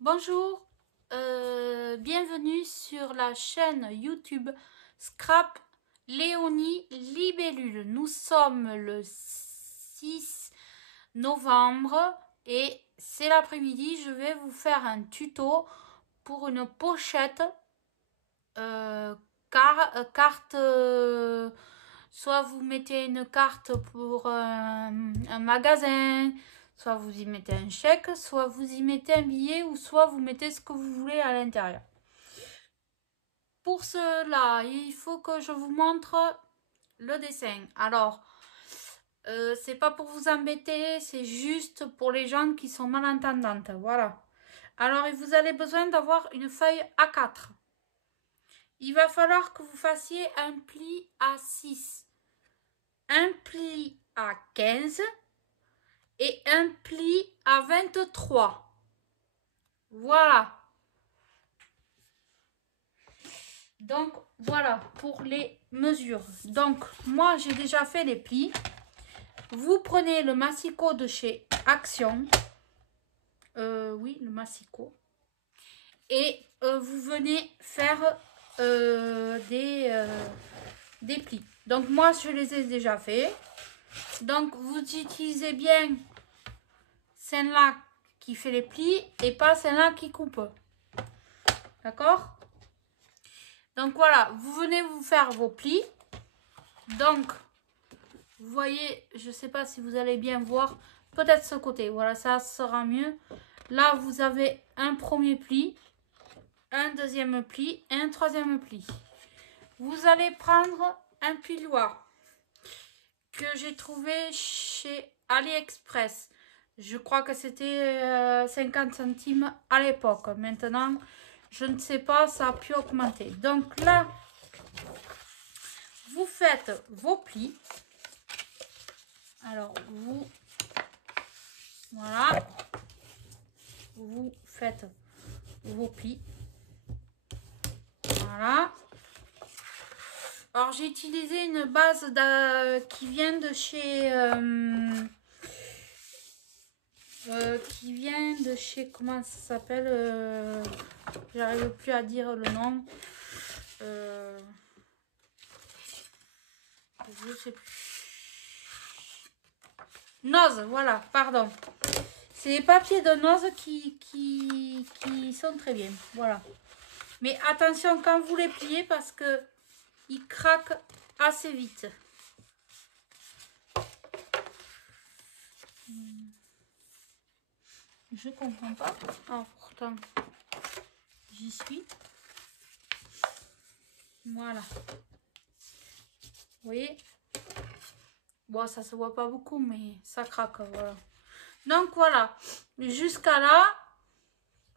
Bonjour, bienvenue sur la chaîne YouTube Scrap Léonie Libellule. Nous sommes le 6 novembre et c'est l'après-midi. Je vais vous faire un tuto pour une pochette carte. Soit vous mettez une carte pour un magasin, soit vous y mettez un chèque, soit vous y mettez un billet, ou soit vous mettez ce que vous voulez à l'intérieur. Pour cela, il faut que je vous montre le dessin. Alors, c'est pas pour vous embêter, c'est juste pour les gens qui sont malentendantes. Voilà. Alors, vous avez besoin d'avoir une feuille A4. Il va falloir que vous fassiez un pli à 6, un pli à 15 et un pli à 23. Voilà. Donc, voilà pour les mesures. Donc, moi, j'ai déjà fait les plis. Vous prenez le massicot de chez Action. Oui, le massicot. Et vous venez faire des plis. Donc, moi, je les ai déjà fait. Donc, vous utilisez bien celle-là qui fait les plis et pas celle-là qui coupe. D'accord? Donc voilà, vous venez vous faire vos plis. Donc, vous voyez, je ne sais pas si vous allez bien voir, peut-être ce côté. Voilà, ça sera mieux. Là, vous avez un premier pli, un deuxième pli et un troisième pli. Vous allez prendre un plioir que j'ai trouvé chez AliExpress. Je crois que c'était 50 centimes à l'époque. Maintenant, je ne sais pas, ça a pu augmenter. Donc là, vous faites vos plis. Alors, voilà, vous faites vos plis. Voilà. Alors, j'ai utilisé une base qui vient de chez... comment ça s'appelle, j'arrive plus à dire le nom. Je sais plus. Noz, voilà, pardon. C'est les papiers de Noz qui sont très bien. Voilà. Mais attention quand vous les pliez parce que ils craquent assez vite. Je comprends pas. Ah, pourtant, j'y suis. Voilà. Vous voyez? Bon, ça se voit pas beaucoup, mais ça craque. Voilà. Donc voilà. Jusqu'à là,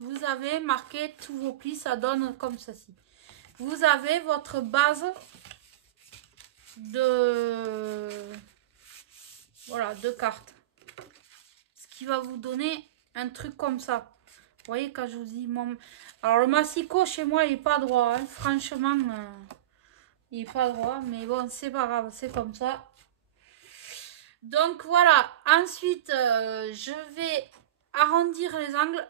vous avez marqué tous vos plis. Ça donne comme ceci. Vous avez votre base de cartes. Ce qui va vous donner un truc comme ça. Vous voyez quand je vous dis alors le massicot chez moi il est pas droit, hein. Franchement il est pas droit, mais bon c'est pas grave, c'est comme ça. Donc voilà, ensuite je vais arrondir les angles.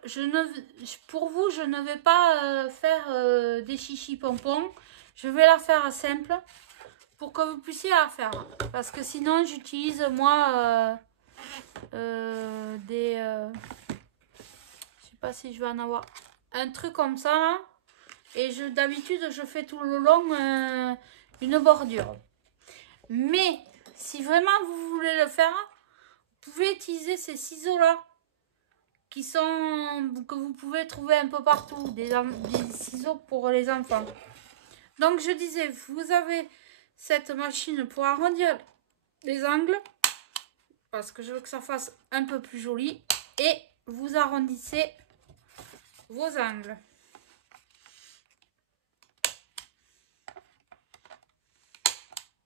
Pour vous je ne vais pas faire des chichis pompons, je vais la faire simple pour que vous puissiez la faire, parce que sinon j'utilise moi je sais pas si je vais en avoir un truc comme ça là. Et d'habitude je fais tout le long une bordure. Mais si vraiment vous voulez le faire, vous pouvez utiliser ces ciseaux là que vous pouvez trouver un peu partout, des ciseaux pour les enfants. Donc je disais, vous avez cette machine pour arrondir les angles, parce que je veux que ça fasse un peu plus joli, et vous arrondissez vos angles.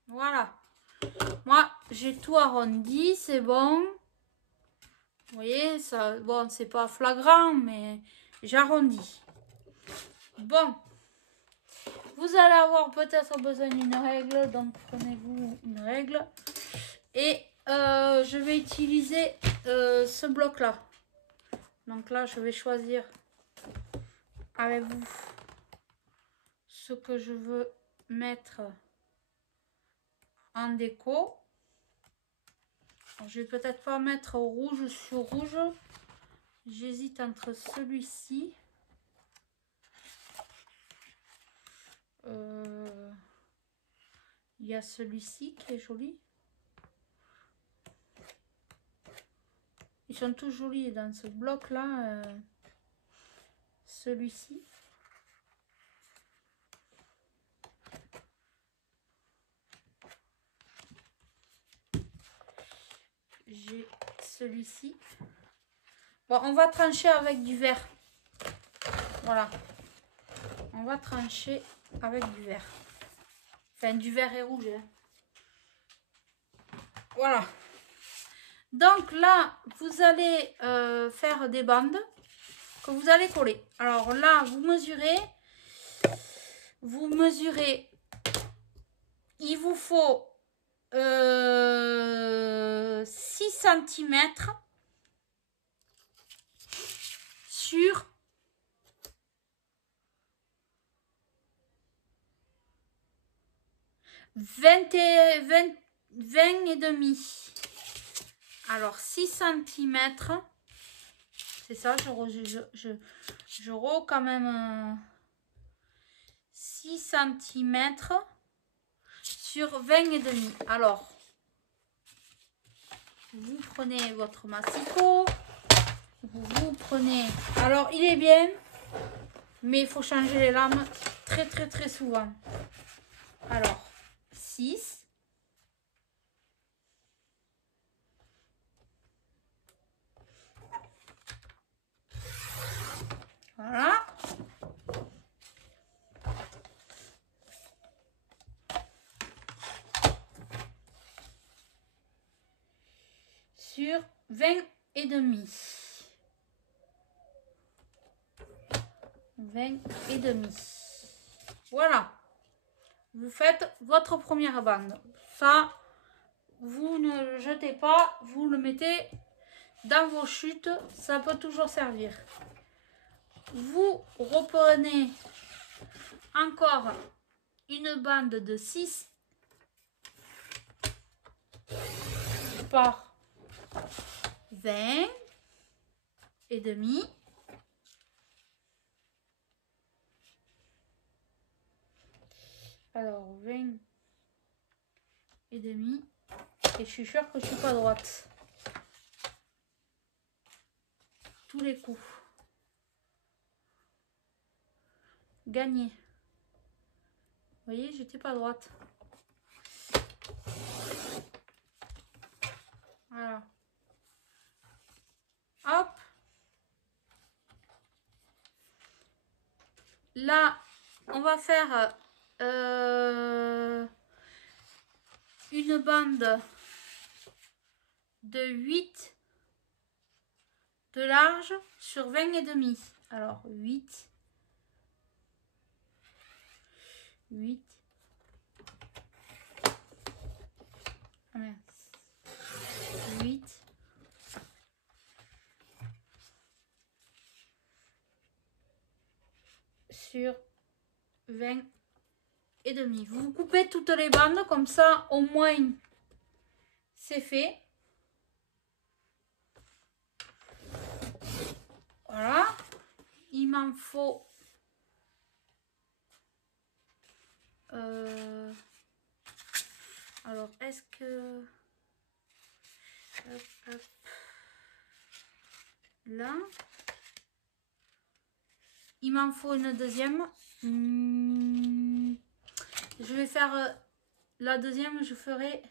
Voilà. Moi, j'ai tout arrondi, c'est bon. Vous voyez, ça, bon, c'est pas flagrant, mais j'arrondis. Bon. Vous allez avoir peut-être besoin d'une règle, donc prenez-vous une règle. Et je vais utiliser ce bloc-là. Donc là, je vais choisir avec vous ce que je veux mettre en déco. Alors, je vais peut-être pas mettre rouge sur rouge. J'hésite entre celui-ci. Il y a celui-ci qui est joli. Ils sont tous jolis dans ce bloc là. Celui-ci. J'ai celui-ci. Bon, on va trancher avec du vert. Voilà. On va trancher avec du vert. Enfin, du vert et rouge. Hein. Voilà. Donc là, vous allez faire des bandes que vous allez coller. Alors là, vous mesurez. Il vous faut 6 cm sur 20 et demi. Alors 6 cm, c'est ça, je quand même 6 cm sur 20 et demi. Alors, vous prenez votre massicot, vous prenez, alors il est bien, mais il faut changer les lames très souvent. Alors, 6. Voilà. Sur 20 et demi. 20 et demi. Voilà. Vous faites votre première bande. Ça, vous ne le jetez pas, vous le mettez dans vos chutes, ça peut toujours servir. Vous reprenez encore une bande de 6 par 20 et demi. Alors 20 et demi. Et je suis sûre que je suis pas droite. Tous les coups. Gagné. Vous voyez, j'étais pas droite. Voilà. Hop. Là, on va faire une bande de 8 de large sur 20 et demi. Alors 8 sur 20 et demi. Vous coupez toutes les bandes comme ça, au moins c'est fait. Voilà, il m'en faut alors est-ce que hop. Là il m'en faut une deuxième. Je vais faire la deuxième, je ferai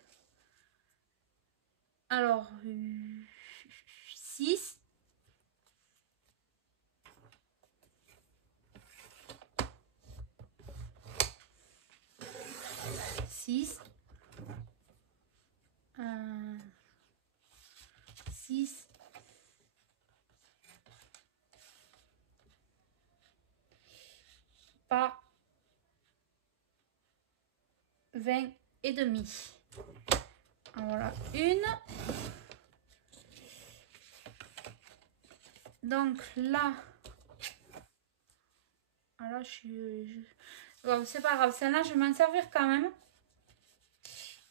alors 6 6 6 par 20 et demi. Voilà une. Donc là Voilà, Bon, c'est pas grave, celle-là, je vais m'en servir quand même.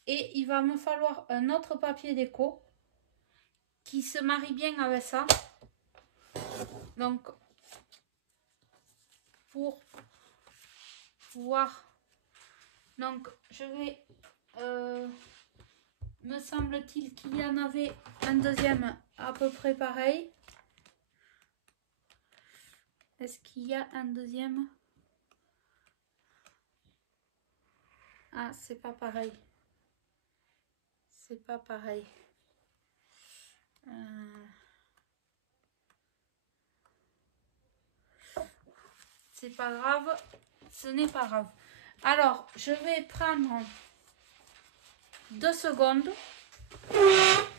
Et il va me falloir un autre papier déco qui se marie bien avec ça. Donc, pour pouvoir... Donc, je vais... me semble-t-il qu'il y en avait un deuxième à peu près pareil. Est-ce qu'il y a un deuxième? Ah, c'est pas pareil. C'est pas pareil. C'est pas grave. Ce n'est pas grave. Alors, je vais prendre 2 secondes.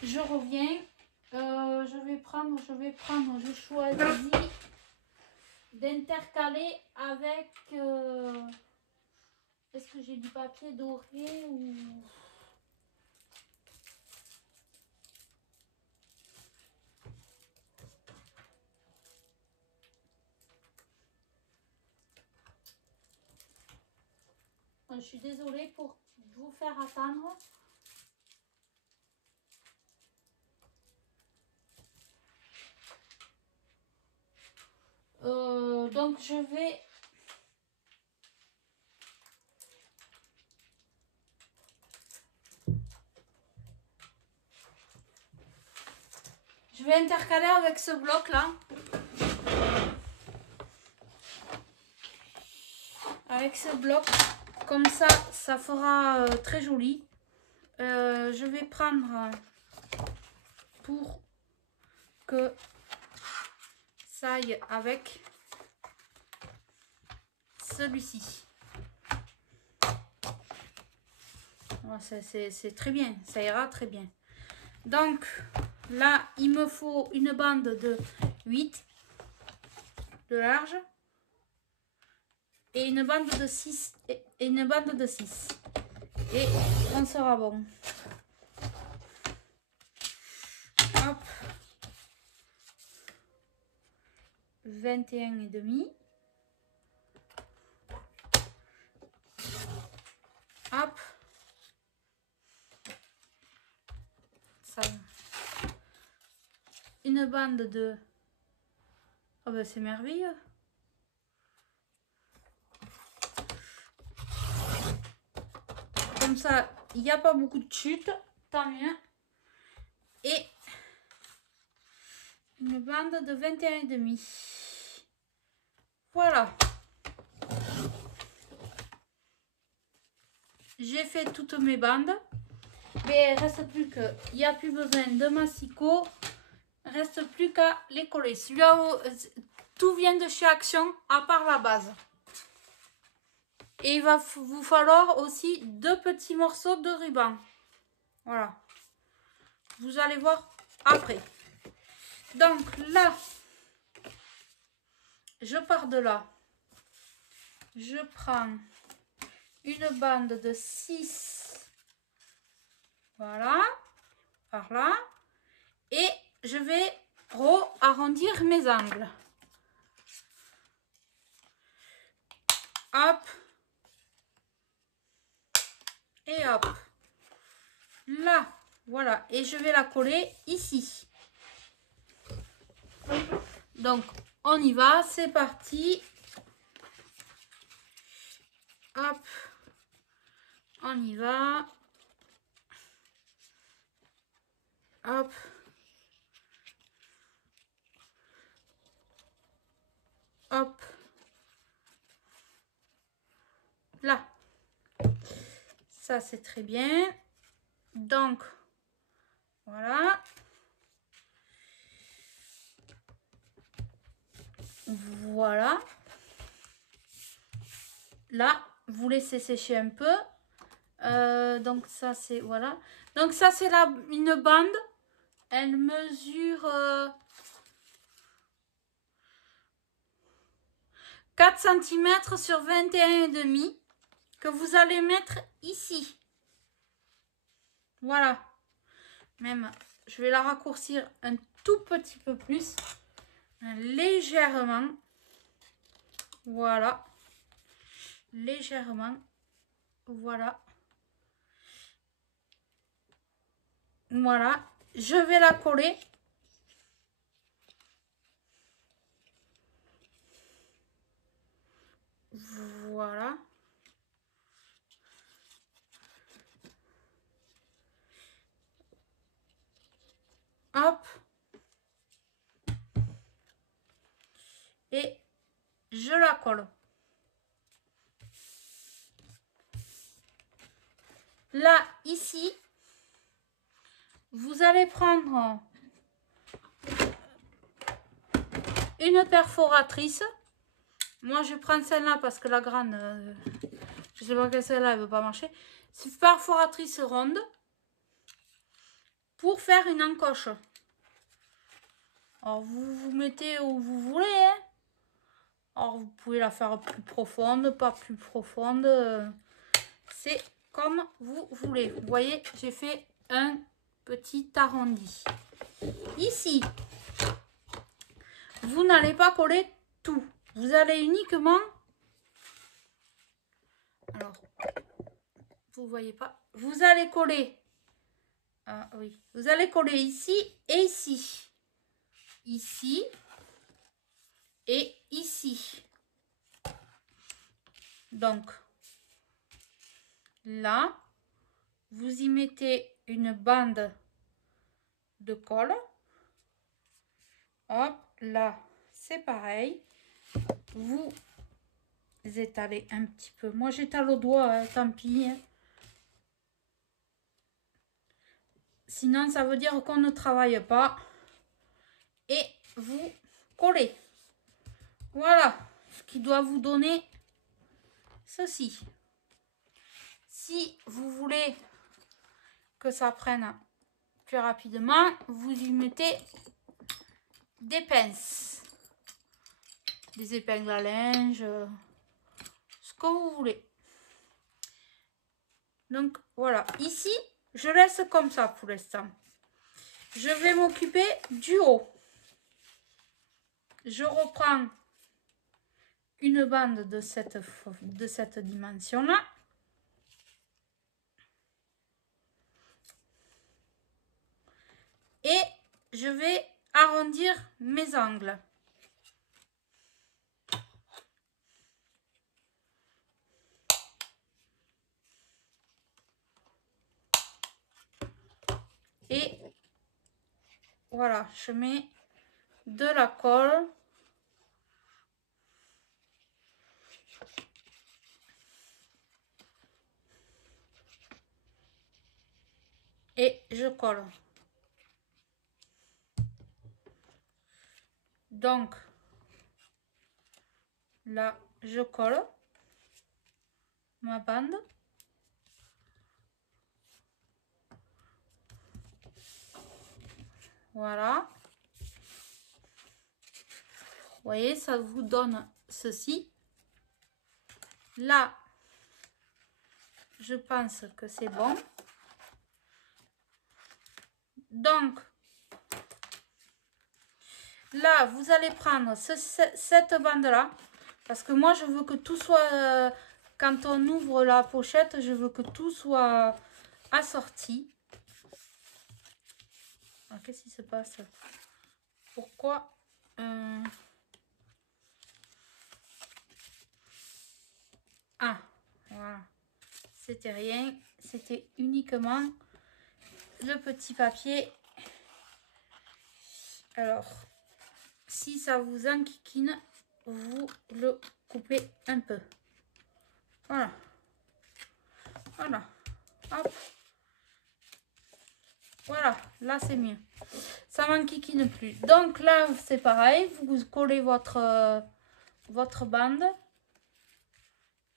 Je reviens. Je choisis d'intercaler avec... Est-ce que j'ai du papier doré ou... Je suis désolée pour vous faire attendre. Donc je vais intercaler avec ce bloc là. Avec ce bloc, comme ça fera très joli. Je vais prendre pour que ça aille avec celui-ci. C'est très bien, ça ira très bien. Donc là, il me faut une bande de 8 de large et une bande de 6 et une bande de 6. Et on sera bon. Hop. 21,5. Hop. Ça. Une bande de... Oh ben c'est merveilleux. Comme ça, il n'y a pas beaucoup de chute. Tant mieux. Et une bande de 21,5. Voilà. J'ai fait toutes mes bandes. Mais il reste plus que... Il n'y a plus besoin de massicot. Reste plus qu'à les coller. Celui-là, tout vient de chez Action, à part la base. Et il va vous falloir aussi 2 petits morceaux de ruban. Voilà. Vous allez voir après. Donc là, je pars de là. Je prends une bande de 6. Voilà. Par là. Et je vais arrondir mes angles. Hop. Et hop. Là. Voilà. Et je vais la coller ici. Donc, on y va. C'est parti. Hop. On y va. Hop. Hop. Là. Ça, c'est très bien. Donc, voilà. Voilà. Là, vous laissez sécher un peu. Donc, ça, c'est... Voilà. Donc, ça, c'est une bande. Elle mesure 4 cm sur 21,5 que vous allez mettre ici. Voilà. Même, je vais la raccourcir un tout petit peu plus. Légèrement. Voilà. Légèrement. Voilà. Voilà. Je vais la coller. Voilà. Hop. Et je la colle. Là, ici, vous allez prendre une perforatrice. Moi, je prends celle-là parce que la grande, je sais pas que celle-là, elle veut pas marcher. C'est une perforatrice ronde pour faire une encoche. Alors, vous vous mettez où vous voulez. Hein. Alors, vous pouvez la faire plus profonde, pas plus profonde. C'est comme vous voulez. Vous voyez, j'ai fait un petit arrondi. Ici, vous n'allez pas coller tout. Vous allez uniquement... Alors, vous voyez pas. Vous allez coller... Ah oui. Vous allez coller ici et ici. Ici et ici. Donc, là, vous y mettez une bande de colle. Hop, là, c'est pareil. Vous étalez un petit peu. Moi, j'étale au doigt, tant pis. Sinon, ça veut dire qu'on ne travaille pas. Et vous collez. Voilà, ce qui doit vous donner ceci. Si vous voulez que ça prenne plus rapidement, vous y mettez des pinces, des épingles à linge, ce que vous voulez. Donc voilà, ici, je laisse comme ça pour l'instant. Je vais m'occuper du haut. Je reprends une bande de cette dimension-là. Et je vais arrondir mes angles. Et voilà, je mets de la colle. Et je colle. Donc, là, je colle ma bande. Voilà. Vous voyez, ça vous donne ceci. Là, je pense que c'est bon. Donc, là, vous allez prendre cette bande-là. Parce que moi, je veux que tout soit... quand on ouvre la pochette, je veux que tout soit assorti. Qu'est-ce qui se passe? Pourquoi Ah, voilà. C'était rien. C'était uniquement le petit papier. Alors, si ça vous enquiquine, vous le coupez un peu. Voilà. Voilà. Hop. Voilà, là c'est mieux. Ça m'enquiquine plus. Donc là, c'est pareil. Vous collez votre bande.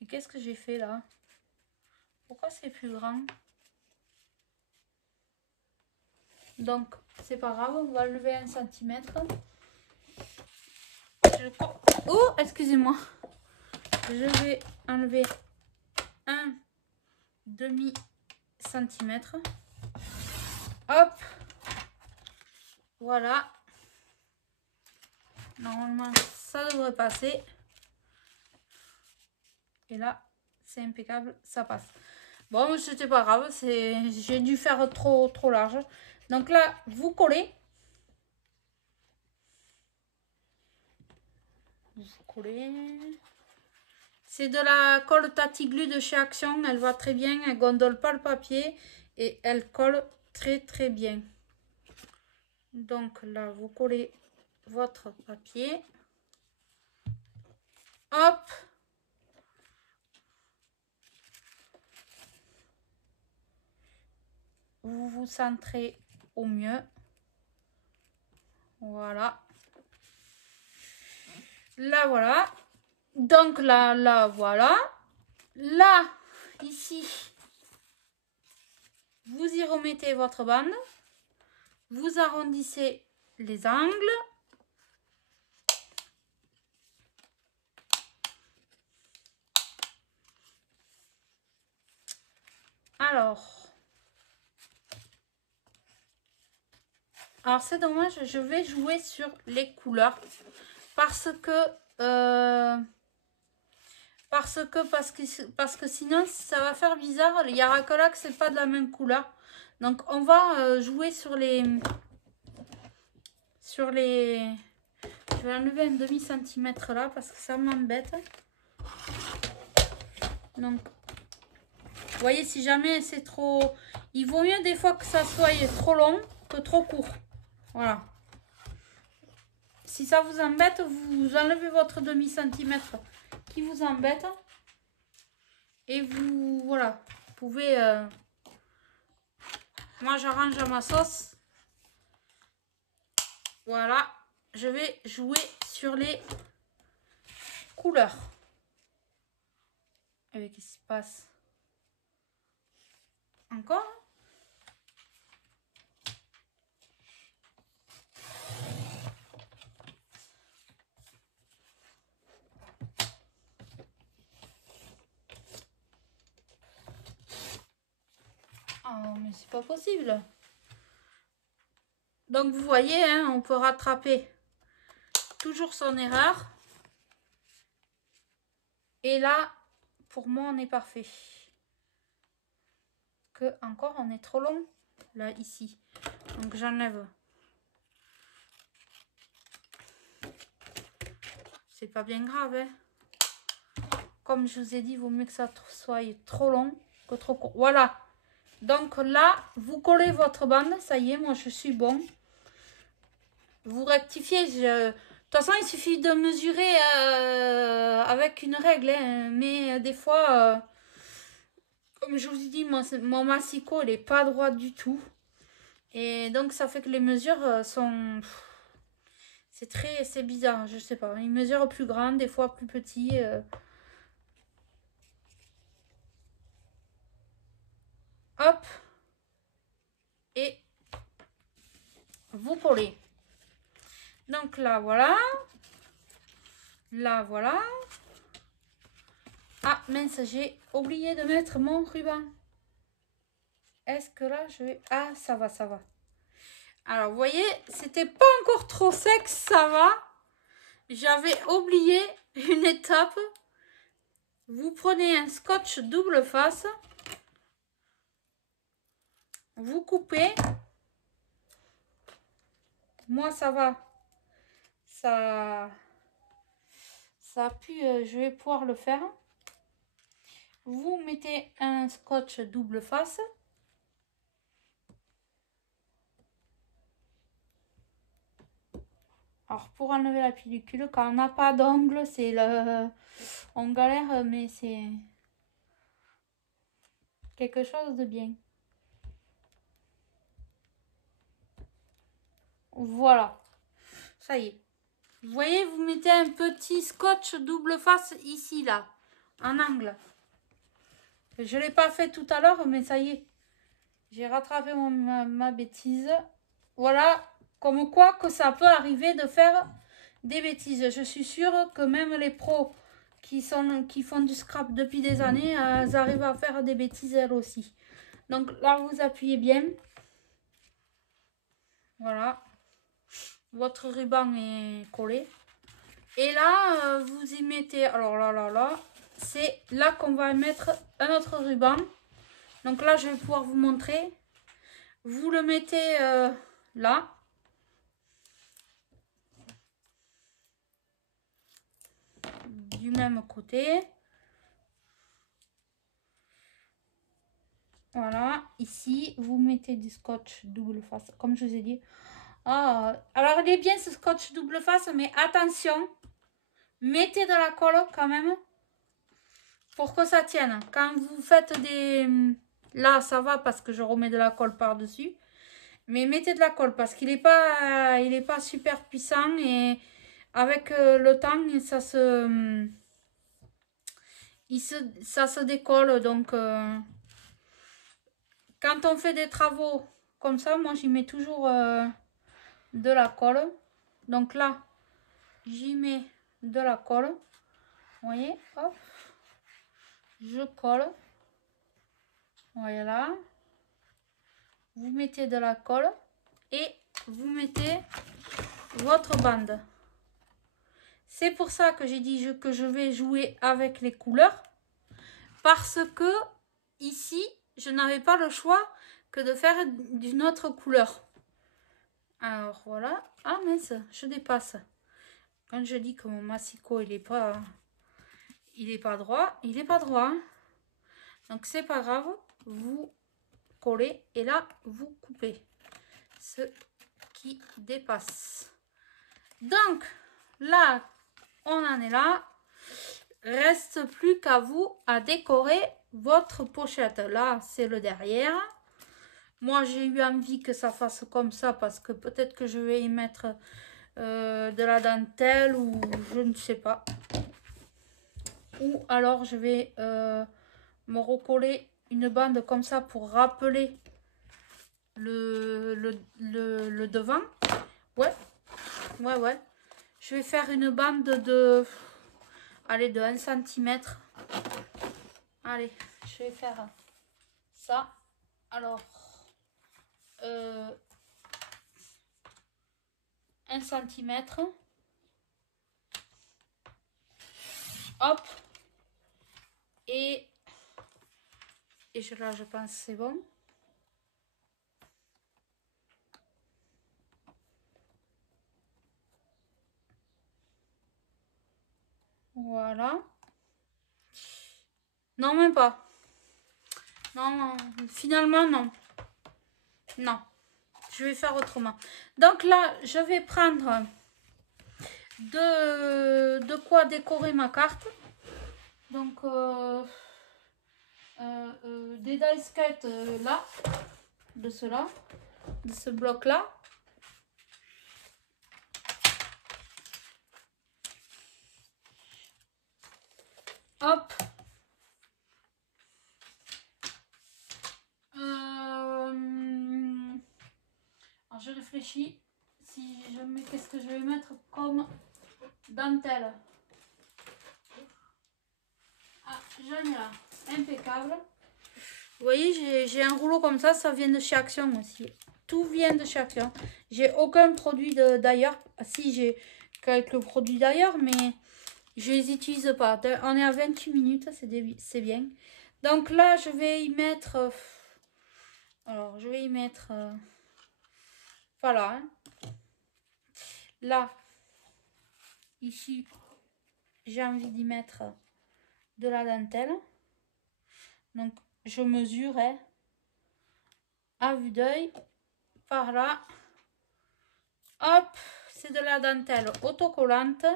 Et qu'est-ce que j'ai fait là? Pourquoi c'est plus grand? Donc, c'est pas grave, on va lever 1 cm. Oh, excusez-moi. Je vais enlever 1 demi-centimètre. Hop. Voilà. Normalement, ça devrait passer. Et là, c'est impeccable, ça passe. Bon, c'était pas grave, j'ai dû faire trop large. Donc là, vous collez. Vous collez. C'est de la colle Tatiglu de chez Action. Elle va très bien, elle gondole pas le papier et elle colle très bien. Donc là, vous collez votre papier. Hop. Vous vous centrez au mieux. Voilà. Là, voilà. Donc là, voilà. Là, ici, vous y remettez votre bande. Vous arrondissez les angles. Alors c'est dommage, je vais jouer sur les couleurs parce que sinon ça va faire bizarre. Il y aura que là que c'est pas de la même couleur. Donc on va jouer sur les je vais enlever un demi-centimètre là parce que ça m'embête. Donc vous voyez, si jamais c'est trop, il vaut mieux des fois que ça soit trop long que trop court. Voilà. Si ça vous embête, vous enlevez votre demi-centimètre qui vous embête. Et vous, voilà, vous pouvez... Moi, j'arrange à ma sauce. Voilà. Je vais jouer sur les couleurs. Avec ce qui se passe. Encore. Oh, mais c'est pas possible. Donc, vous voyez, hein, on peut rattraper toujours son erreur. Et là, pour moi, on est parfait. Que encore, on est trop long. Là, ici. Donc, j'enlève. C'est pas bien grave, hein. Comme je vous ai dit, il vaut mieux que ça soit trop long que trop court. Voilà. Donc là, vous collez votre bande. Ça y est, moi, je suis bon. Vous rectifiez. De toute façon, il suffit de mesurer avec une règle. Hein. Mais des fois, comme je vous ai dit, mon massicot, il n'est pas droit du tout. Et donc, ça fait que les mesures sont... C'est bizarre, je sais pas. Ils mesurent plus grand, des fois plus petit. Hop. Et vous collez. Donc là, voilà. Là, voilà. Ah, mince, j'ai oublié de mettre mon ruban. Est-ce que là, je vais... Ah, ça va, ça va. Alors, vous voyez, c'était pas encore trop sec, ça va. J'avais oublié une étape. Vous prenez un scotch double face. Vous coupez. Moi, ça va. Ça a pu... je vais pouvoir le faire. Vous mettez un scotch double face. Alors pour enlever la pellicule, quand on n'a pas d'ongle, c'est le... On galère, mais c'est quelque chose de bien. Voilà. Ça y est. Vous voyez, vous mettez un petit scotch double face ici, là, en angle. Je ne l'ai pas fait tout à l'heure, mais ça y est. J'ai rattrapé ma bêtise. Voilà, comme quoi que ça peut arriver de faire des bêtises. Je suis sûre que même les pros qui font du scrap depuis des années, elles arrivent à faire des bêtises elles aussi. Donc là, vous appuyez bien. Voilà. Votre ruban est collé. Et là, vous y mettez... Alors là. c'est là qu'on va mettre un autre ruban. Donc là, je vais pouvoir vous montrer. Vous le mettez là. Du même côté. Voilà, ici, vous mettez du scotch double face, comme je vous ai dit. Ah, alors, il est bien ce scotch double face, mais attention, mettez de la colle quand même pour que ça tienne. Quand vous faites des... Là, ça va parce que je remets de la colle par-dessus. Mais mettez de la colle parce qu'il n'est pas super puissant et avec le temps, ça se décolle. Donc, quand on fait des travaux comme ça, moi, j'y mets toujours de la colle. Donc là, j'y mets de la colle. Vous voyez, hop, je colle. Voilà. Vous mettez de la colle et vous mettez votre bande. C'est pour ça que j'ai dit que je vais jouer avec les couleurs. Parce que ici, je n'avais pas le choix que de faire d'une autre couleur. Alors voilà. Ah mince, je dépasse. Quand je dis que mon massicot, il est pas droit, il n'est pas droit. Donc c'est pas grave. Vous collez et là, vous coupez ce qui dépasse. Donc là, on en est là. Reste plus qu'à vous à décorer votre pochette. Là, c'est le derrière. Moi, j'ai eu envie que ça fasse comme ça parce que peut-être que je vais y mettre de la dentelle ou je ne sais pas. Ou alors, je vais me recoller une bande comme ça pour rappeler le devant. Ouais. Je vais faire une bande de... Allez, de 1 cm. Allez, je vais faire ça. Alors, 1 cm. Hop. Et là, je pense que c'est bon. Voilà. Non, même pas. Non, finalement, non. Non. Je vais faire autrement. Donc là, je vais prendre de quoi décorer ma carte. Donc, des die cuts là, de cela, de ce bloc là. Hop. Alors je réfléchis si je mets, qu'est-ce que je vais mettre comme dentelle. Ah, j'en ai là, impeccable. Vous voyez, j'ai un rouleau comme ça vient de chez Action aussi. Tout vient de chez Action. J'ai aucun produit d'ailleurs. Si, j'ai quelques produits d'ailleurs, mais je les utilise pas. On est à 28 minutes, c'est bien. Donc là, je vais y mettre... alors, je vais y mettre... voilà. Hein. Là, ici, j'ai envie d'y mettre de la dentelle. Donc, je mesurais à vue d'œil par là. Hop, c'est de la dentelle autocollante.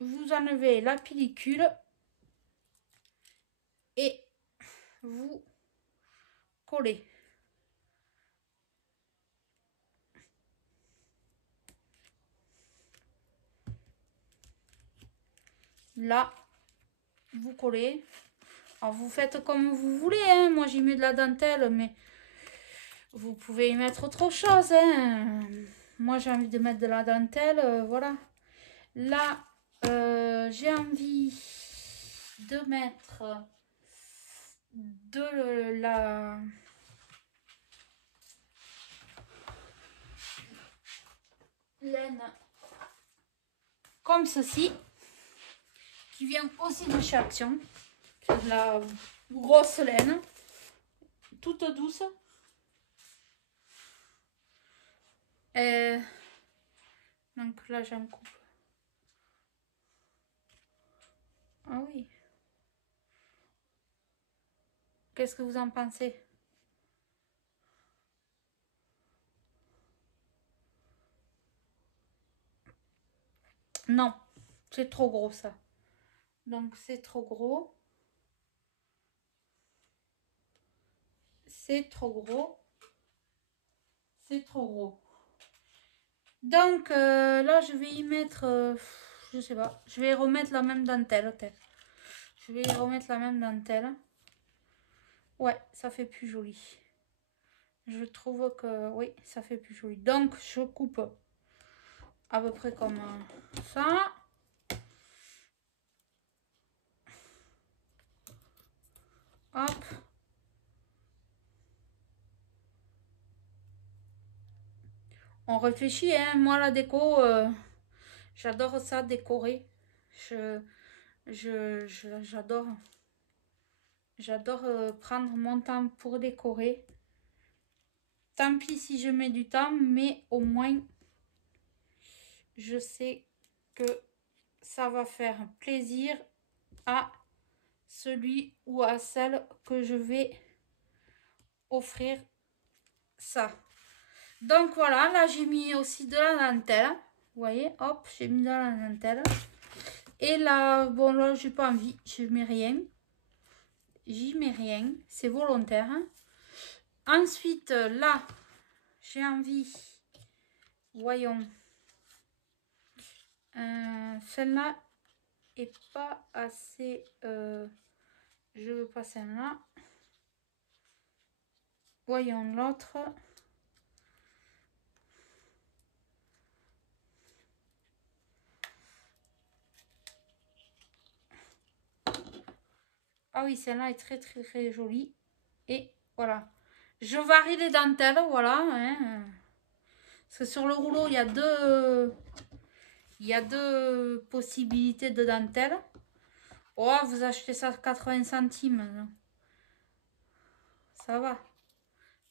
Vous enlevez la pellicule et vous collez. Là, vous collez. Alors, vous faites comme vous voulez. Hein. Moi, j'y mets de la dentelle, mais vous pouvez y mettre autre chose. Hein. Moi, j'ai envie de mettre de la dentelle. Voilà. Là, j'ai envie de mettre de la... laine comme ceci. qui vient aussi de chez Action. C'est de la grosse laine, toute douce. Et donc là, j'en coupe. Ah oui. Qu'est-ce que vous en pensez? Non, c'est trop gros ça. Donc c'est trop gros. C'est trop gros. C'est trop gros. Donc là, je vais y mettre, je sais pas, je vais remettre la même dentelle peut-être. Je vais y remettre la même dentelle. Ouais, ça fait plus joli. Je trouve que oui, ça fait plus joli. Donc, je coupe à peu près comme ça. Hop. On réfléchit, hein. Moi, la déco, j'adore ça, décorer. J'adore. J'adore prendre mon temps pour décorer. Tant pis si je mets du temps, mais au moins, je sais que ça va faire plaisir à celui ou à celle que je vais offrir ça. Donc voilà, là j'ai mis aussi de la dentelle. Vous voyez, hop, j'ai mis de la dentelle. Et là, bon là j'ai pas envie, je mets rien. J'y mets rien, c'est volontaire. Hein. Ensuite, là, j'ai envie, voyons, celle-là est pas assez, je veux pas celle-là. Voyons l'autre. Ah oui, celle-là est très très très jolie. Et voilà. Je varie les dentelles, voilà. Hein. Parce que sur le rouleau, il y a deux possibilités de dentelle. Oh, vous achetez ça 80 centimes. Ça va.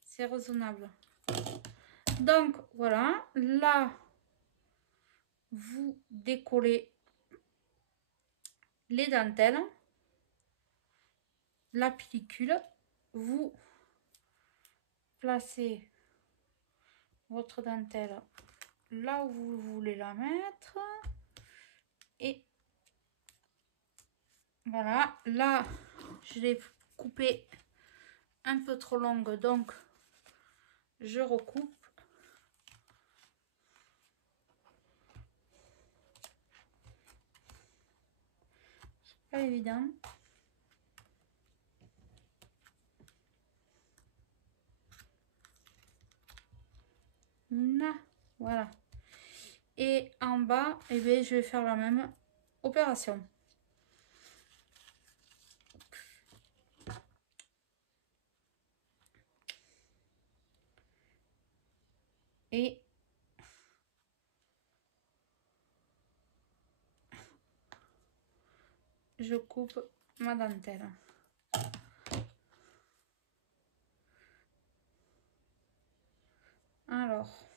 C'est raisonnable. Donc, voilà. Là, vous décollez les dentelles. La pellicule. Vous placez votre dentelle là où vous voulez la mettre. Et voilà. Là, je l'ai coupée un peu trop longue, donc je recoupe. C'est pas évident. Voilà. Et en bas, eh bien, je vais faire la même opération. Et je coupe ma dentelle. Alors,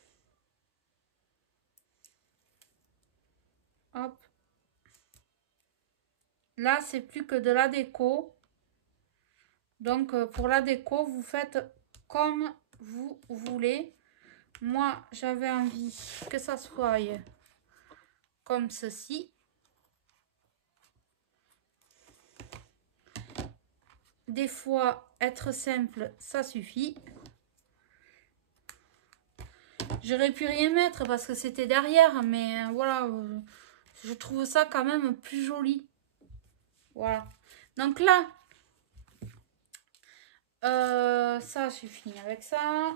hop. Là, c'est plus que de la déco. Donc, pour la déco, vous faites comme vous voulez. Moi, j'avais envie que ça soit comme ceci. Des fois, être simple, ça suffit. J'aurais pu rien mettre parce que c'était derrière, mais voilà, je trouve ça quand même plus joli. Voilà. Donc là, ça, j'ai fini avec ça.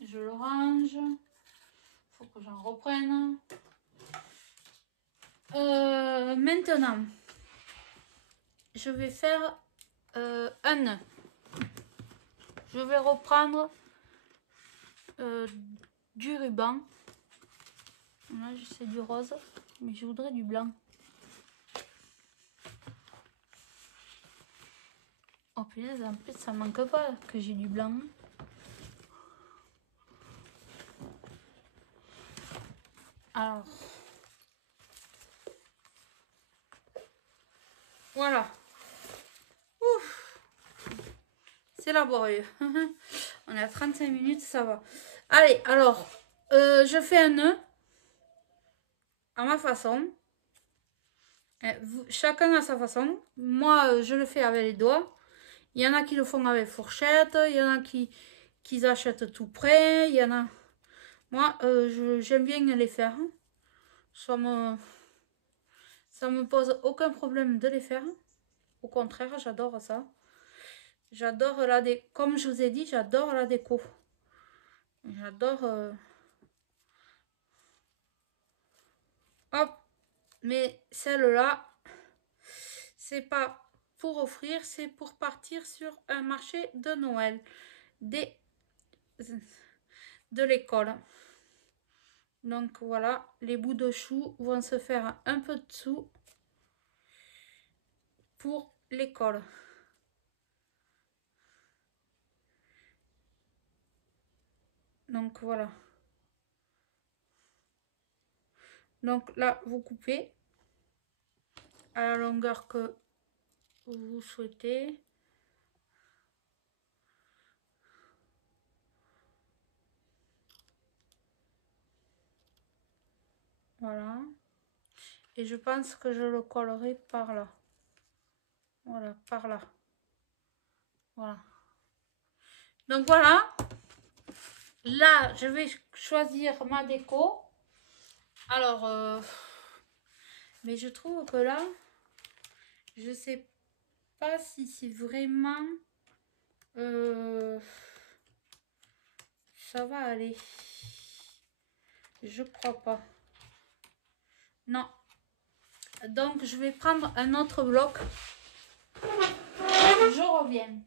Je le range. Faut que j'en reprenne. Maintenant, je vais faire un nœud. Je vais reprendre du ruban. Là, c'est du rose, mais je voudrais du blanc. Oh punaise, en plus ça manque pas que j'ai du blanc. Alors. Voilà. Ouf. C'est laborieux. On est à 35 minutes, ça va. Allez, alors, je fais un nœud à ma façon. Chacun à sa façon. Moi, je le fais avec les doigts. Il y en a qui le font avec fourchette. Il y en a qui achètent tout prêt. Il y en a... Moi, j'aime bien les faire. Ça me pose aucun problème de les faire. Au contraire, j'adore ça. J'adore la déco. Comme je vous ai dit, j'adore la déco. J'adore... Hop. Mais celle-là, c'est pas pour offrir, c'est pour partir sur un marché de Noël. De l'école. Donc voilà, les bouts de choux vont se faire un peu de sous pour l'école. Donc voilà. Donc là, vous coupez à la longueur que vous souhaitez. Voilà. Et je pense que je le collerai par là. Voilà, par là. Voilà. Donc voilà. Là, je vais choisir ma déco. Alors, mais je trouve que là, je sais pas si c'est vraiment... ça va aller. Je crois pas. Non. Donc, je vais prendre un autre bloc. Je reviens.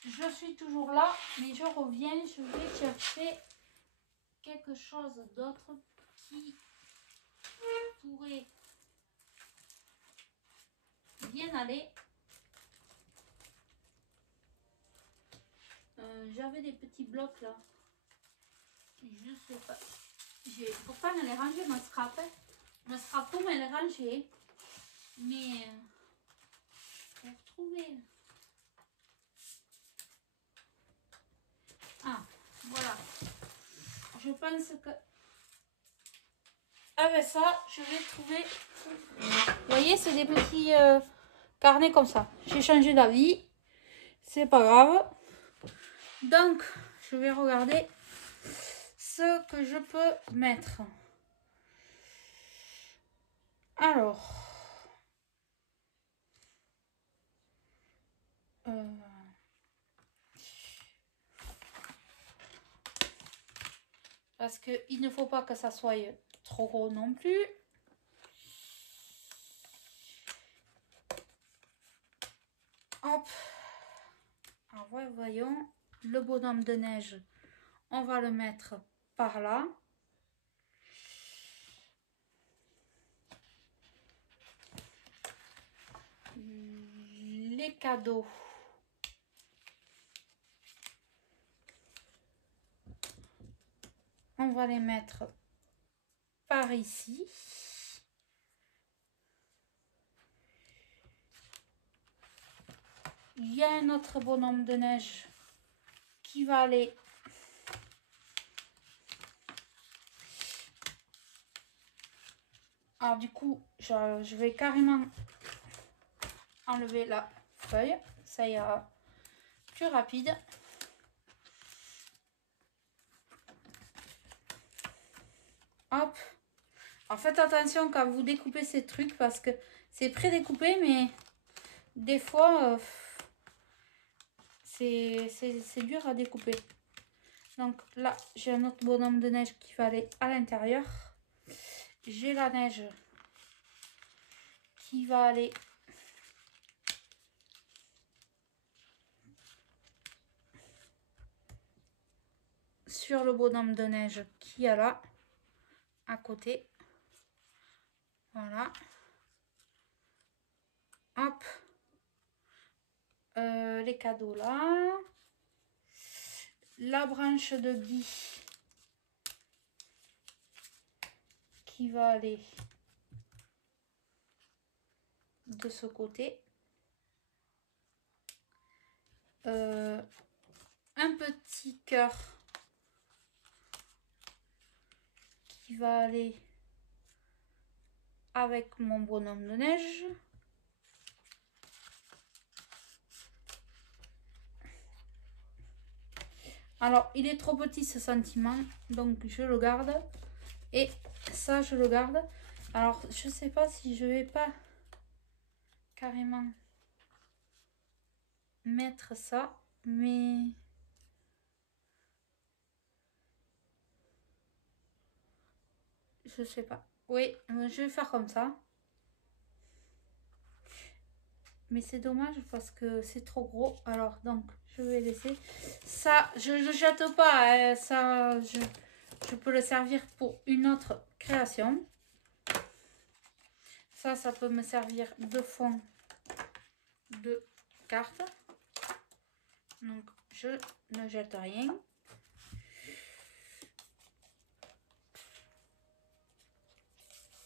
Je suis toujours là, mais je reviens. Je vais chercher quelque chose d'autre qui pourrait bien aller. J'avais des petits blocs là. Je sais pas. Pourtant, elle est rangée, ma scrap. Ma scrap, elle est rangée. Mais pour trouver. Ah, voilà. Je pense que avec ça, je vais trouver. Vous voyez, c'est des petits carnets comme ça. J'ai changé d'avis. C'est pas grave. Donc, je vais regarder ce que je peux mettre. Alors. Parce qu'il ne faut pas que ça soit trop gros non plus. Hop. Alors, voyons. Le bonhomme de neige, on va le mettre par là. Les cadeaux. On va les mettre par ici. Il y a un autre bonhomme de neige qui va aller alors du coup je vais carrément enlever la feuille, ça ira plus rapide. Hop. Alors faites attention quand vous découpez ces trucs parce que c'est pré-découpé, mais des fois c'est dur à découper. Donc là j'ai un autre bonhomme de neige qui va aller à l'intérieur. J'ai la neige qui va aller sur le bonhomme de neige qui est là à côté. Voilà. Hop. les cadeaux là. La branche de gui qui va aller de ce côté. Un petit cœur qui va aller avec mon bonhomme de neige. Alors, il est trop petit ce sentiment, donc je le garde. Et ça, je le garde. Alors, je sais pas si je vais pas carrément mettre ça, mais je sais pas. Oui, je vais faire comme ça. Mais c'est dommage parce que c'est trop gros. Alors, donc, je vais laisser. Ça, je ne jette pas. Hein. Ça, je peux le servir pour une autre création. Ça peut me servir de fond de carte. Donc, je ne jette rien.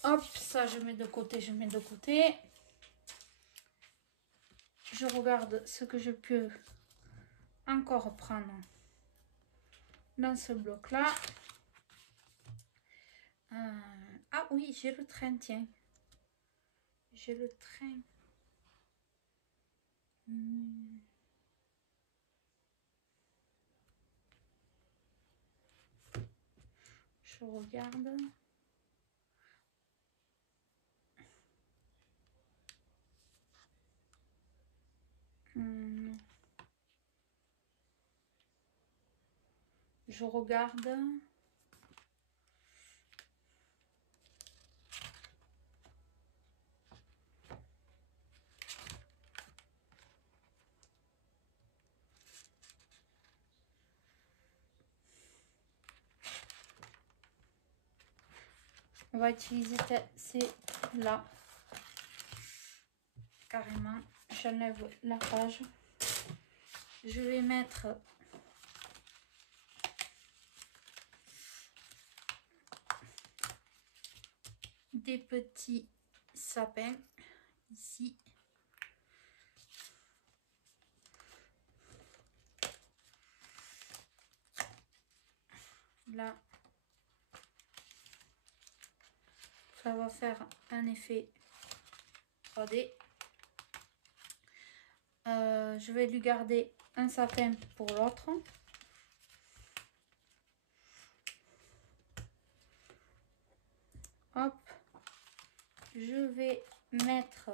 Hop, ça, je mets de côté, je mets de côté. Je regarde ce que je peux encore prendre dans ce bloc-là. Ah oui, j'ai le train, tiens. J'ai le train. Je regarde. Je regarde. On va utiliser ces là. Carrément. J'enlève la page. Je vais mettre des petits sapins ici. Là, ça va faire un effet 3D. Je vais lui garder un sapin pour l'autre. Hop, je vais mettre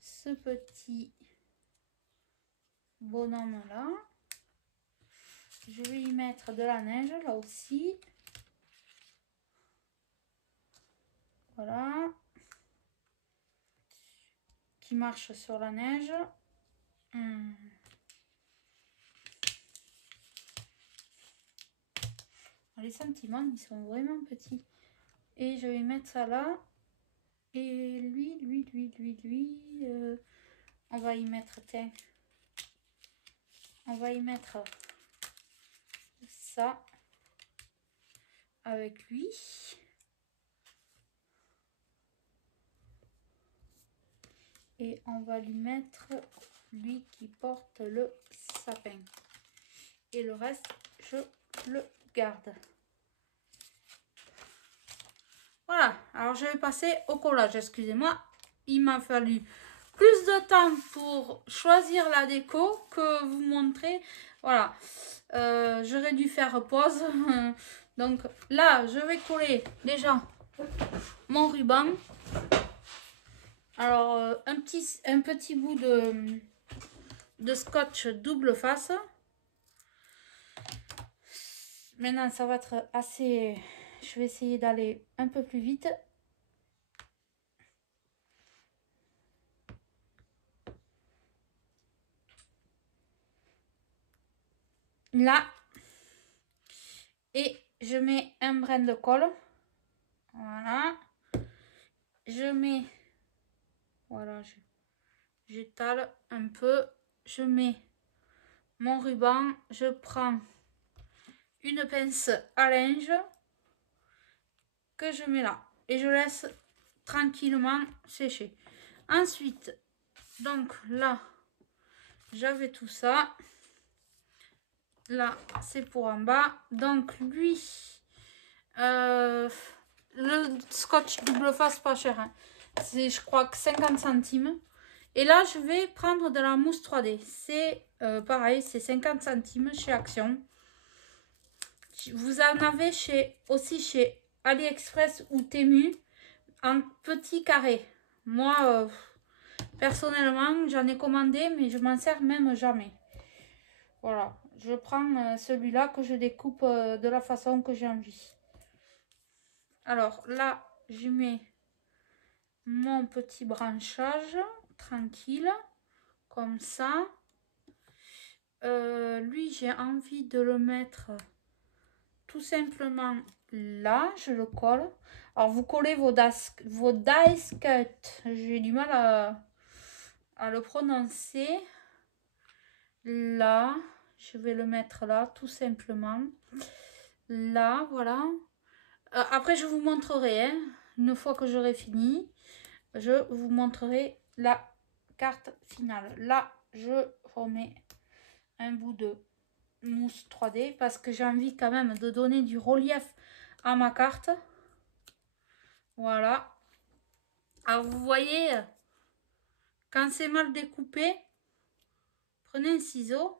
ce petit bonhomme là. Je vais y mettre de la neige là aussi. Voilà. Qui marche sur la neige. Les sentiments, ils sont vraiment petits. Et je vais mettre ça là. Et lui, on va y mettre, tiens. On va y mettre ça avec lui. Et on va lui mettre lui qui porte le sapin. Et le reste, je le garde. Voilà, alors je vais passer au collage, excusez-moi. Il m'a fallu plus de temps pour choisir la déco que vous montrer. Voilà, j'aurais dû faire pause. Donc là, je vais coller déjà mon ruban. Alors, un petit bout de scotch double face. Maintenant, ça va être assez... Je vais essayer d'aller un peu plus vite. Là. Et je mets un brin de colle. Voilà. Je mets... Voilà, J'étale un peu. Je mets mon ruban. Je prends une pince à linge que je mets là. Et je laisse tranquillement sécher. Ensuite, donc là, j'avais tout ça. Là, c'est pour en bas. Donc lui, le scotch double face pas cher. Hein. C'est, je crois, que 50 centimes. Et là, je vais prendre de la mousse 3D. C'est pareil, c'est 50 centimes chez Action. Vous en avez aussi chez AliExpress ou Temu en petits carrés. Moi, personnellement, j'en ai commandé, mais je m'en sers même jamais. Voilà, je prends celui-là que je découpe de la façon que j'ai envie. Alors là, je mets mon petit branchage tranquille, comme ça. Lui, j'ai envie de le mettre tout simplement là, je le colle. Alors, vous collez vos dice cut. J'ai du mal à le prononcer. Là, je vais le mettre là, tout simplement. Là, voilà. Après, je vous montrerai, hein, une fois que j'aurai fini, je vous montrerai la carte finale. Là, je remets un bout de mousse 3D parce que j'ai envie quand même de donner du relief à ma carte. Voilà. Alors, vous voyez, quand c'est mal découpé, prenez un ciseau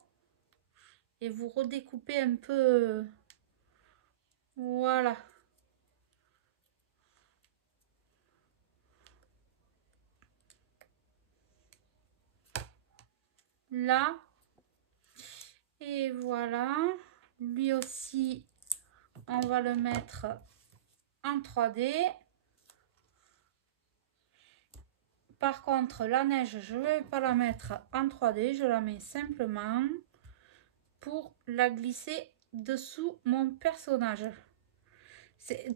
et vous redécoupez un peu. Voilà. Là. Et voilà. Lui aussi, on va le mettre en 3D. Par contre, la neige, je ne vais pas la mettre en 3D. Je la mets simplement pour la glisser dessous mon personnage.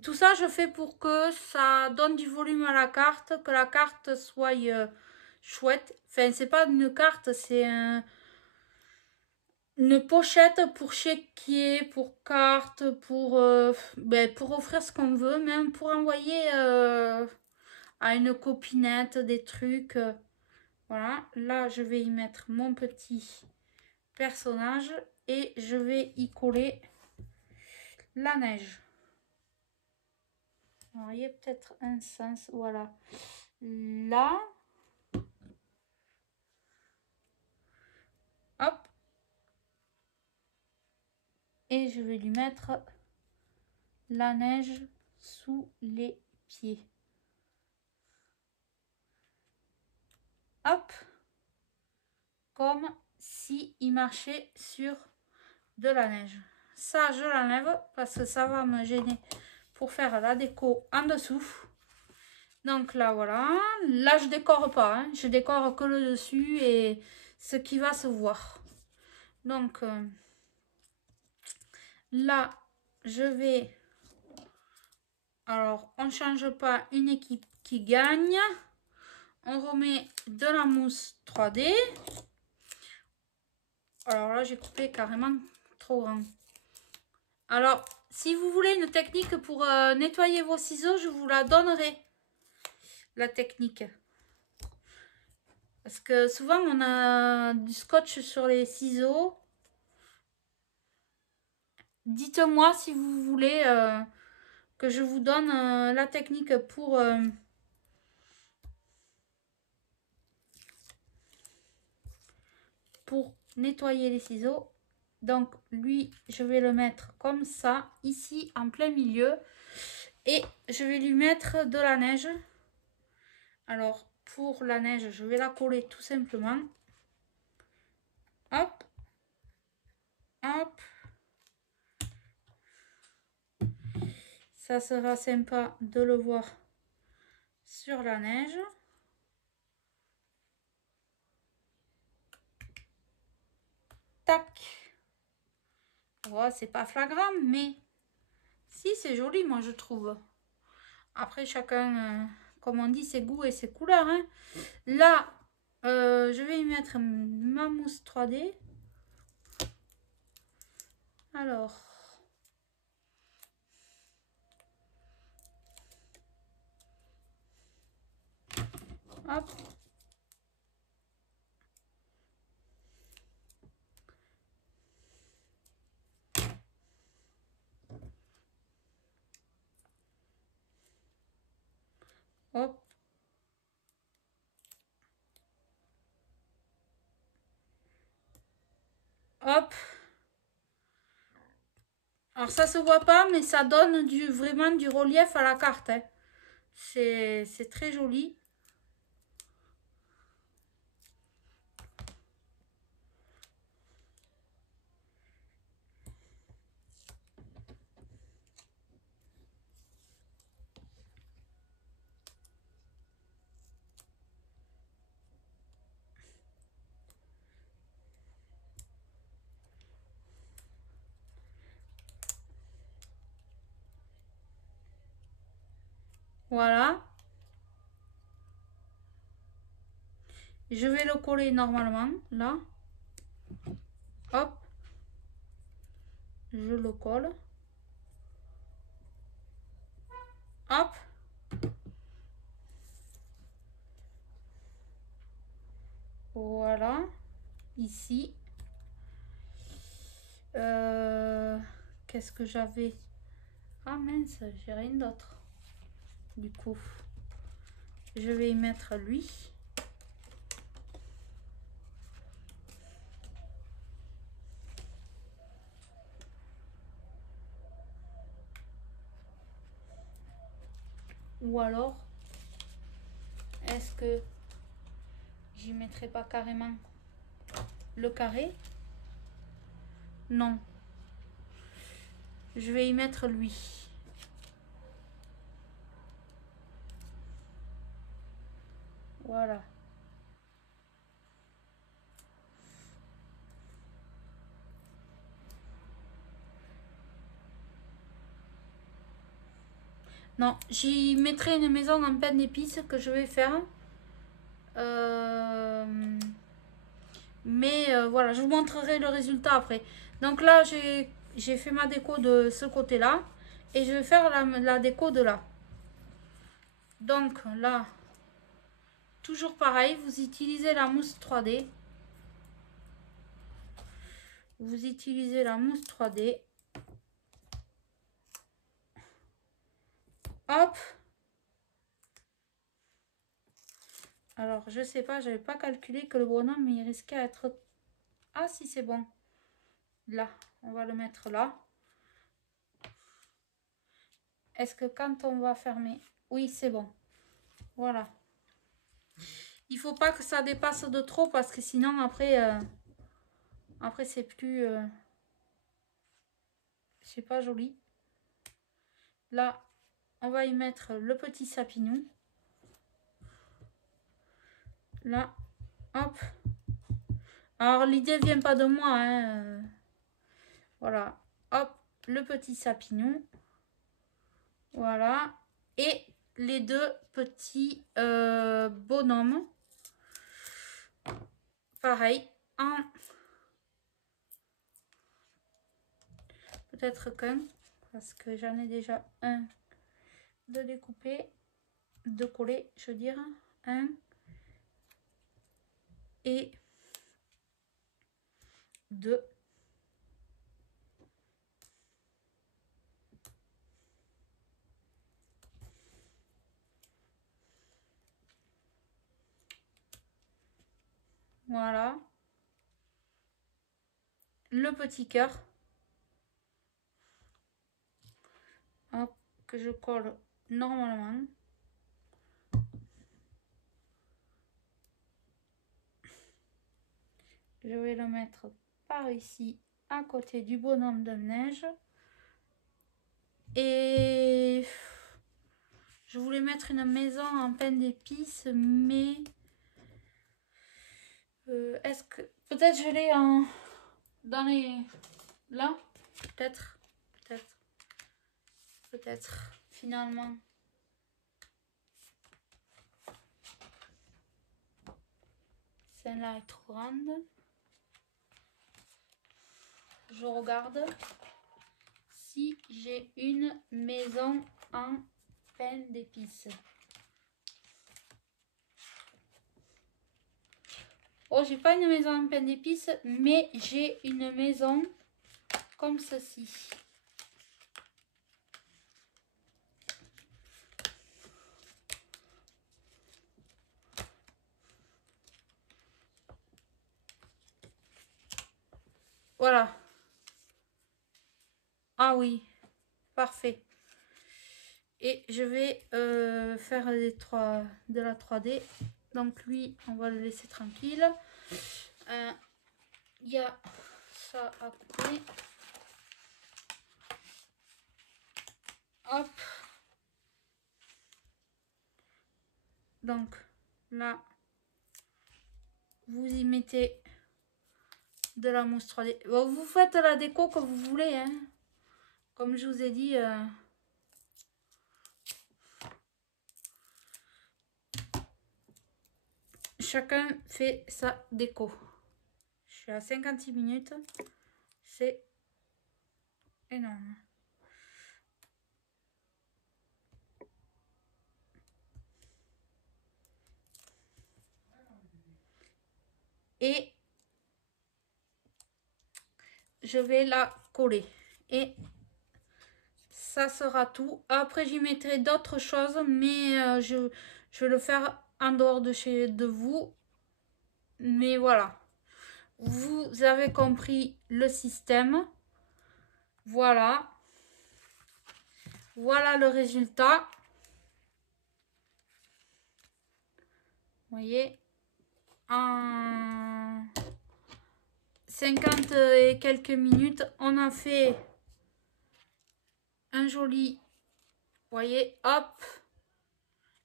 Tout ça, je fais pour que ça donne du volume à la carte, que la carte soit chouette. Enfin, c'est pas une carte, c'est une pochette pour chéquier, pour carte, pour offrir ce qu'on veut, même pour envoyer à une copinette des trucs. Voilà, là, je vais y mettre mon petit personnage et je vais y coller la neige. Alors, il y a peut-être un sens, voilà. Là, hop, et je vais lui mettre la neige sous les pieds. Hop, comme si il marchait sur de la neige. Ça, je l'enlève parce que ça va me gêner pour faire la déco en dessous. Donc là, voilà. Là, je décore pas. Hein. Je décore que le dessus et ce qui va se voir. Donc, là, je vais... Alors, on ne change pas une équipe qui gagne. On remet de la mousse 3D. Alors là, j'ai coupé carrément trop grand. Alors, si vous voulez une technique pour nettoyer vos ciseaux, je vous la donnerai. La technique. Parce que souvent, on a du scotch sur les ciseaux. Dites-moi si vous voulez que je vous donne la technique pour nettoyer les ciseaux. Donc, lui, je vais le mettre comme ça, ici, en plein milieu. Et je vais lui mettre de la neige. Alors, pour la neige, je vais la coller tout simplement. Hop. Hop. Ça sera sympa de le voir sur la neige. Tac. Oh, c'est pas flagrant, mais si, c'est joli, moi, je trouve. Après, chacun, comme on dit, ses goûts et ses couleurs. Hein. Là, Je vais y mettre ma mousse 3D. Alors, hop. Hop. Hop. Alors ça se voit pas, mais ça donne vraiment du relief à la carte. Hein. C'est très joli. Voilà. Je vais le coller normalement, là. Hop. Je le colle. Hop. Voilà. Ici. Qu'est-ce que j'avais? Ah mince, j'ai rien d'autre. Du coup, je vais y mettre lui. Ou alors, est-ce que j'y mettrai pas carrément le carré? Non. Je vais y mettre lui. Voilà. Non, j'y mettrai une maison en pain d'épices que je vais faire. Voilà, je vous montrerai le résultat après. Donc là, j'ai fait ma déco de ce côté-là. Et je vais faire la déco de là. Donc là, toujours pareil, vous utilisez la mousse 3D. Vous utilisez la mousse 3D. Hop. Alors, je sais pas, j'avais pas calculé que le bonhomme, il risquait à être... Ah, si, c'est bon. Là, on va le mettre là. Est-ce que quand on va fermer... Oui, c'est bon. Voilà. Il faut pas que ça dépasse de trop parce que sinon, après, après c'est plus... c'est pas joli. Là, on va y mettre le petit sapignon. Là, hop. Alors, l'idée vient pas de moi. Hein. Voilà. Hop, le petit sapignon. Voilà. Et les deux petits bonhommes. Pareil. Peut-être qu'un. Parce que j'en ai déjà un de découper. De coller, je veux dire. Un. Et deux. Voilà. Le petit cœur. Hop, que je colle normalement. Je vais le mettre par ici, à côté du bonhomme de neige. Et je voulais mettre une maison en pain d'épices, mais est-ce que peut-être je l'ai en dans les là, peut-être finalement. Celle-là est trop grande. Je regarde si j'ai une maison en pain d'épices. Oh, j'ai pas une maison en pain d'épices, mais j'ai une maison comme ceci. Voilà. Ah oui, parfait. Et je vais faire de la 3D. Donc lui, on va le laisser tranquille. Il y a ça à couper. Hop. Donc là, vous y mettez de la mousse 3D. Bon, vous faites la déco que vous voulez, hein. Comme je vous ai dit, chacun fait sa déco. Je suis à 56 minutes. C'est énorme. Et je vais la coller. Et ça sera tout. Après, j'y mettrai d'autres choses, mais je vais le faire en dehors de vous. Mais voilà. Vous avez compris le système. Voilà. Voilà le résultat. Vous voyez, en 50 et quelques minutes, on a fait un joli, vous voyez, hop.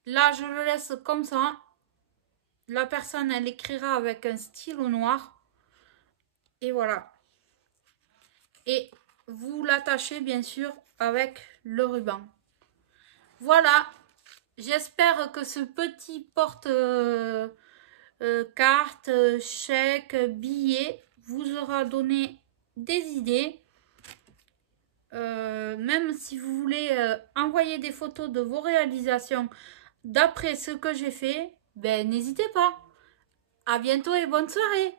Là, je le laisse comme ça. La personne, elle écrira avec un stylo noir. Et voilà. Et vous l'attachez, bien sûr, avec le ruban. Voilà. J'espère que ce petit porte-carte, chèque, billet vous aura donné des idées. Même si vous voulez envoyer des photos de vos réalisations d'après ce que j'ai fait, ben n'hésitez pas. À bientôt et bonne soirée.